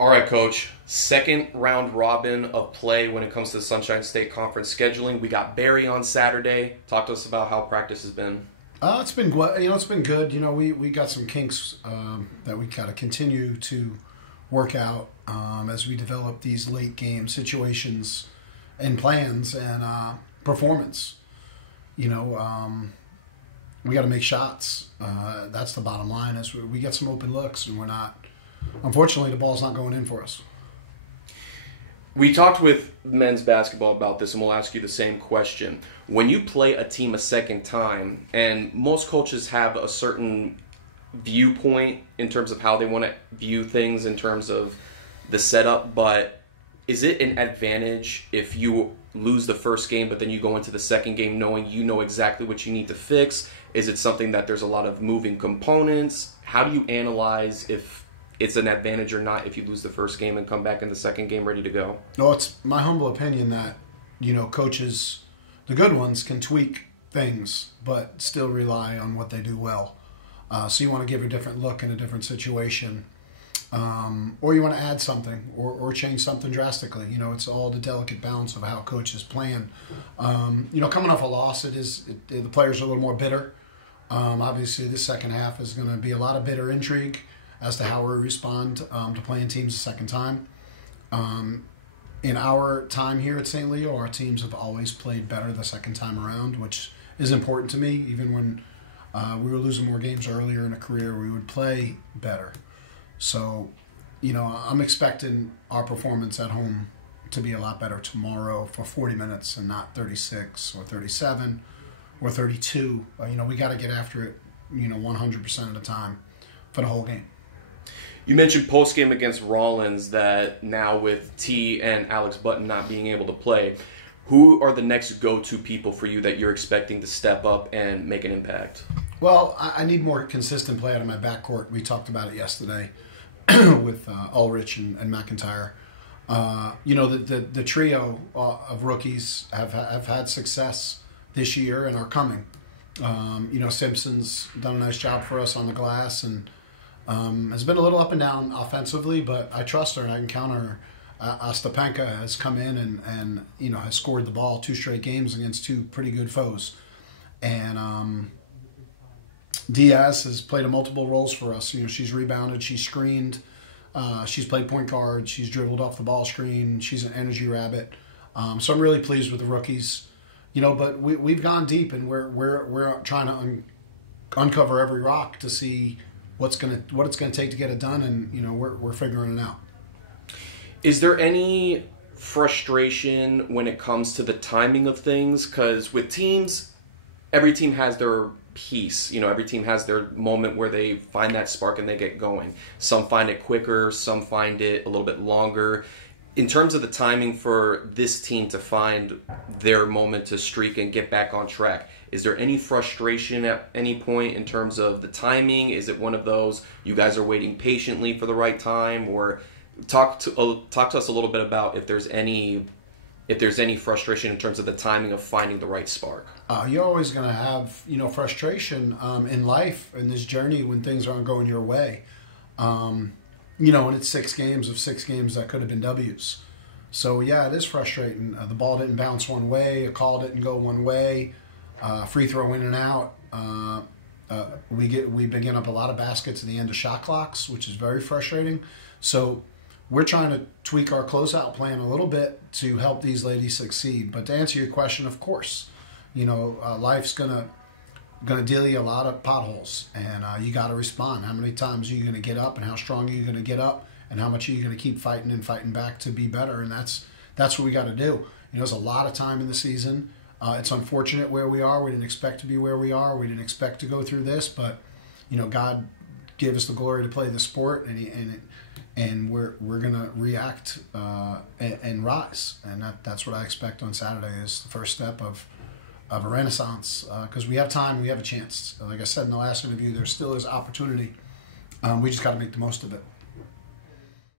All right, Coach. Second round robin of play when it comes to the Sunshine State Conference scheduling. We got Barry on Saturday. Talk to us about how practice has been. It's been it's been good. We got some kinks that we gotta continue to work out as we develop these late game situations and plans and performance. We got to make shots. That's the bottom line. Is we get some open looks and we're not. Unfortunately, the ball's not going in for us. We talked with men's basketball about this, and we'll ask you the same question. When you play a team a second time, and most coaches have a certain viewpoint in terms of how they want to view things in terms of the setup, but is it an advantage if you lose the first game, but then you go into the second game knowing you know exactly what you need to fix? Is it something that there's a lot of moving components? How do you analyze if it's an advantage or not if you lose the first game and come back in the second game ready to go? No, it's my humble opinion that, coaches, the good ones, can tweak things, but still rely on what they do well. So you want to give a different look in a different situation. Or you want to add something or change something drastically. It's all the delicate balance of how coaches plan. Coming off a loss, the players are a little more bitter. Obviously, the second half is going to be a lot of bitter intrigue as to how we respond to playing teams a second time. In our time here at St. Leo, our teams have always played better the second time around, which is important to me. Even when we were losing more games earlier in a career, we would play better. So, I'm expecting our performance at home to be a lot better tomorrow for 40 minutes and not 36 or 37 or 32. We got to get after it, 100% of the time for the whole game. You mentioned post-game against Rollins that now with T and Alex Button not being able to play, who are the next go-to people for you that you're expecting to step up and make an impact? Well, I need more consistent play out of my backcourt. We talked about it yesterday with Ulrich and McIntyre. The trio of rookies have had success this year and are coming. Simpson's done a nice job for us on the glass and has been a little up and down offensively, but I trust her and I can count on her. Ostapenka has come in and has scored the ball 2 straight games against 2 pretty good foes. And Diaz has played multiple roles for us. She's rebounded, she's screened, she's played point guard, she's dribbled off the ball screen, she's an energy rabbit. So I'm really pleased with the rookies. But we've gone deep and we're trying to uncover every rock to see what it's gonna take to get it done, and we're figuring it out. Is there any frustration when it comes to the timing of things? Because with teams, every team has their piece. Every team has their moment where they find that spark and they get going. Some find it quicker, some find it a little bit longer. In terms of the timing for this team to find their moment to streak and get back on track, is there any frustration at any point in terms of the timing? Is it one of those you guys are waiting patiently for the right time? Or talk to us a little bit about if there's any frustration in terms of the timing of finding the right spark. You're always going to have frustration in life in this journey when things aren't going your way. And it's 6 games that could have been W's. So yeah, it is frustrating. The ball didn't bounce one way, a call didn't go one way, free throw in and out. We've been getting up a lot of baskets at the end of shot clocks, which is very frustrating. So we're trying to tweak our closeout plan a little bit to help these ladies succeed. But to answer your question, of course, life's gonna deal you a lot of potholes, and you got to respond. How many times are you going to get up, and how strong are you going to get up, and how much are you going to keep fighting and fighting back to be better? And that's what we got to do. There's a lot of time in the season. It's unfortunate where we are. We didn't expect to be where we are. We didn't expect to go through this, but God gave us the glory to play the sport, and we're going to react and rise. And that's what I expect on Saturday is the first step of a renaissance, because we have time, we have a chance. Like I said in the last interview, there still is opportunity. We just got to make the most of it.